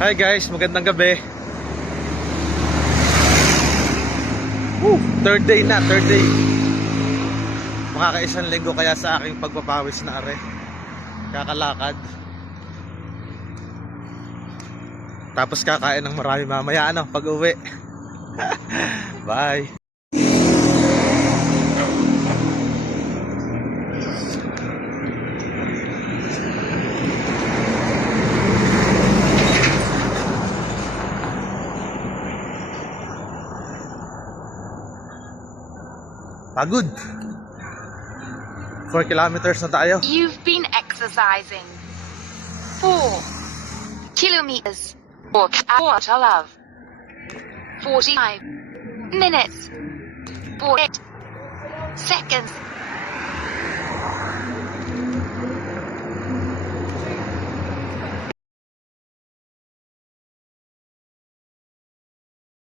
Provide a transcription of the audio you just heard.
Hi guys, magandang gabi. Woo! Third day na, third day. Makakaisang linggo kaya sa aking pagpapawis na are. Kakalakad. Tapos kakain ng marami mamaya pag uwi. Bye. Pagod. 4 kilometers na tayo. You've been exercising. 4 kilometers. 4 hours love. 45 minutes. 48 seconds.